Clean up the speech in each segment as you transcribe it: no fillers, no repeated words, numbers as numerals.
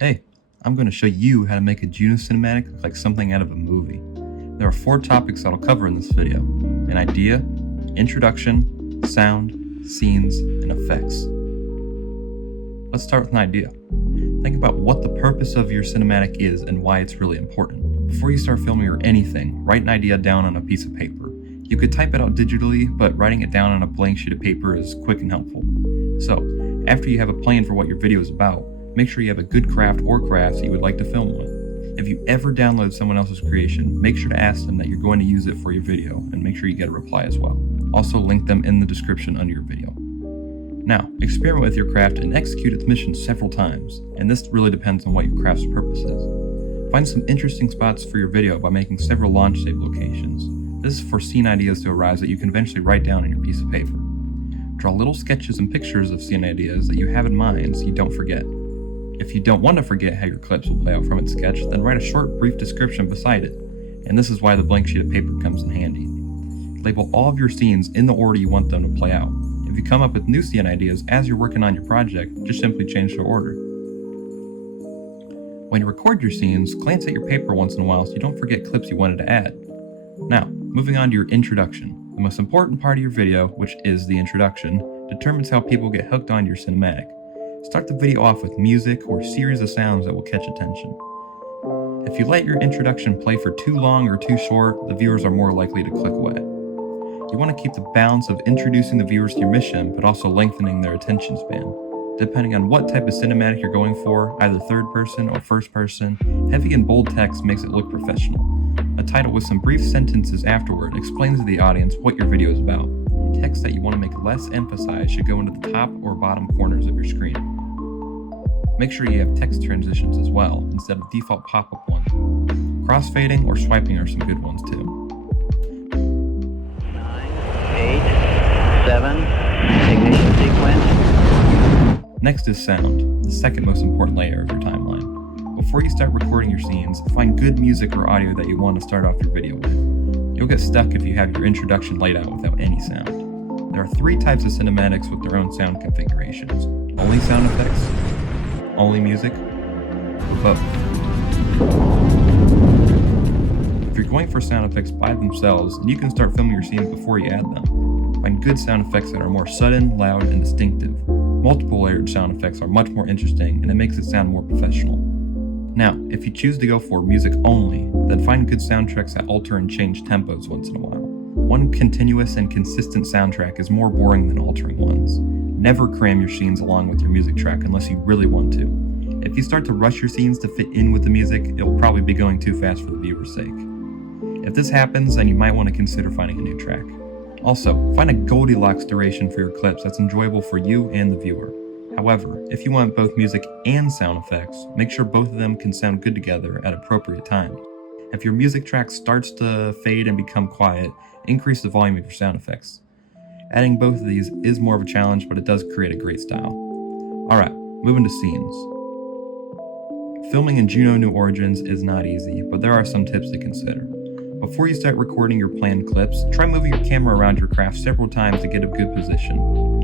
Hey, I'm going to show you how to make a JNO Cinematic look like something out of a movie. There are 4 topics that I'll cover in this video: an idea, introduction, sound, scenes, and effects. Let's start with an idea. Think about what the purpose of your cinematic is and why it's really important. Before you start filming or anything, write an idea down on a piece of paper. You could type it out digitally, but writing it down on a blank sheet of paper is quick and helpful. So, after you have a plan for what your video is about, make sure you have a good craft or crafts that you would like to film with. If you ever download someone else's creation, make sure to ask them that you're going to use it for your video, and make sure you get a reply as well. Also link them in the description under your video. Now, experiment with your craft and execute its mission several times, and this really depends on what your craft's purpose is. Find some interesting spots for your video by making several launch save locations. This is for scene ideas to arise that you can eventually write down on your piece of paper. Draw little sketches and pictures of scene ideas that you have in mind so you don't forget. If you don't want to forget how your clips will play out from its sketch, then write a short, brief description beside it, and this is why the blank sheet of paper comes in handy. Label all of your scenes in the order you want them to play out. If you come up with new scene ideas as you're working on your project, just simply change their order. When you record your scenes, glance at your paper once in a while so you don't forget clips you wanted to add. Now, moving on to your introduction. The most important part of your video, which is the introduction, determines how people get hooked on your cinematic. Start the video off with music or a series of sounds that will catch attention. If you let your introduction play for too long or too short, the viewers are more likely to click away. You want to keep the balance of introducing the viewers to your mission, but also lengthening their attention span. Depending on what type of cinematic you're going for, either third person or first person, heavy and bold text makes it look professional. A title with some brief sentences afterward explains to the audience what your video is about. Text that you want to make less emphasized should go into the top or bottom corners of your screen. Make sure you have text transitions as well, instead of default pop-up ones. Crossfading or swiping are some good ones too. 9, 8, 7, ignition sequence. Next is sound, the second most important layer of your timeline. Before you start recording your scenes, find good music or audio that you want to start off your video with. You'll get stuck if you have your introduction laid out without any sound. There are 3 types of cinematics with their own sound configurations: only sound effects, only music, or both. If you're going for sound effects by themselves, then you can start filming your scenes before you add them. Find good sound effects that are more sudden, loud, and distinctive. Multiple layered sound effects are much more interesting, and it makes it sound more professional. Now, if you choose to go for music only, then find good soundtracks that alter and change tempos once in a while. One continuous and consistent soundtrack is more boring than altering ones. Never cram your scenes along with your music track unless you really want to. If you start to rush your scenes to fit in with the music, it'll probably be going too fast for the viewer's sake. If this happens, then you might want to consider finding a new track. Also, find a Goldilocks duration for your clips that's enjoyable for you and the viewer. However, if you want both music and sound effects, make sure both of them can sound good together at appropriate times. If your music track starts to fade and become quiet, increase the volume of your sound effects. Adding both of these is more of a challenge, but it does create a great style. Alright, moving to scenes. Filming in JNO New Origins is not easy, but there are some tips to consider. Before you start recording your planned clips, try moving your camera around your craft several times to get a good position.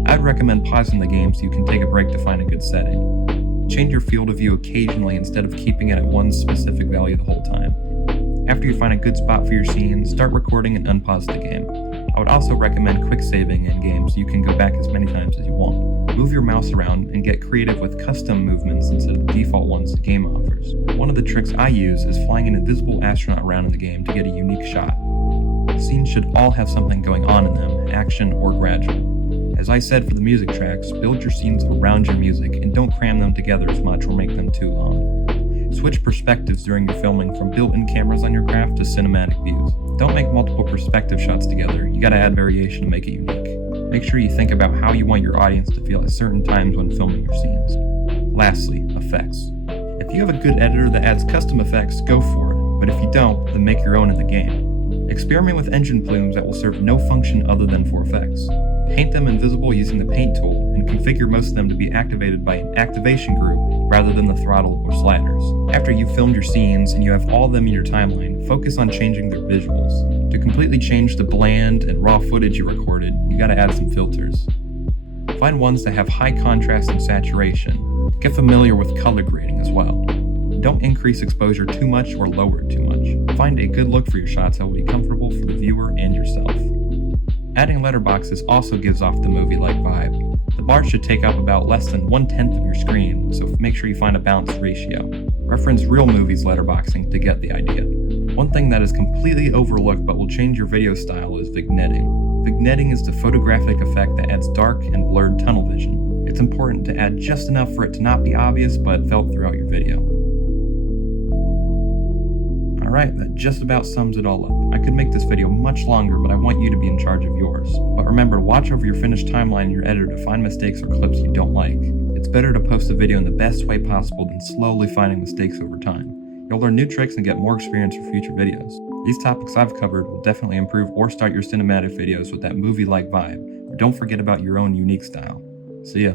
I'd recommend pausing the game so you can take a break to find a good setting. Change your field of view occasionally instead of keeping it at one specific value the whole time. After you find a good spot for your scene, start recording and unpause the game. I would also recommend quick saving in games so you can go back as many times as you want. Move your mouse around and get creative with custom movements instead of the default ones the game offers. One of the tricks I use is flying an invisible astronaut around in the game to get a unique shot. Scenes should all have something going on in them, action or gradual. As I said for the music tracks, build your scenes around your music and don't cram them together as much or make them too long. Switch perspectives during your filming from built-in cameras on your craft to cinematic views. Don't make multiple perspective shots together, you gotta add variation to make it unique. Make sure you think about how you want your audience to feel at certain times when filming your scenes. Lastly, effects. If you have a good editor that adds custom effects, go for it. but if you don't, then make your own in the game. Experiment with engine plumes that will serve no function other than for effects. Paint them invisible using the paint tool, and configure most of them to be activated by an activation group rather than the throttle or sliders. After you've filmed your scenes and you have all of them in your timeline, focus on changing their visuals. To completely change the bland and raw footage you recorded, you gotta add some filters. Find ones that have high contrast and saturation. Get familiar with color grading as well. Don't increase exposure too much or lower it too much. Find a good look for your shots that will be comfortable for the viewer and yourself. Adding letterboxes also gives off the movie-like vibe. The bar should take up about less than 1/10 of your screen, so make sure you find a balanced ratio. Reference real movies letterboxing to get the idea. One thing that is completely overlooked but will change your video style is vignetting. Vignetting is the photographic effect that adds dark and blurred tunnel vision. It's important to add just enough for it to not be obvious but felt throughout your video. Alright, that just about sums it all up. I could make this video much longer, but I want you to be in charge of yours. But remember to watch over your finished timeline in your editor to find mistakes or clips you don't like. It's better to post a video in the best way possible than slowly finding mistakes over time. You'll learn new tricks and get more experience for future videos. These topics I've covered will definitely improve or start your cinematic videos with that movie-like vibe. But don't forget about your own unique style. See ya.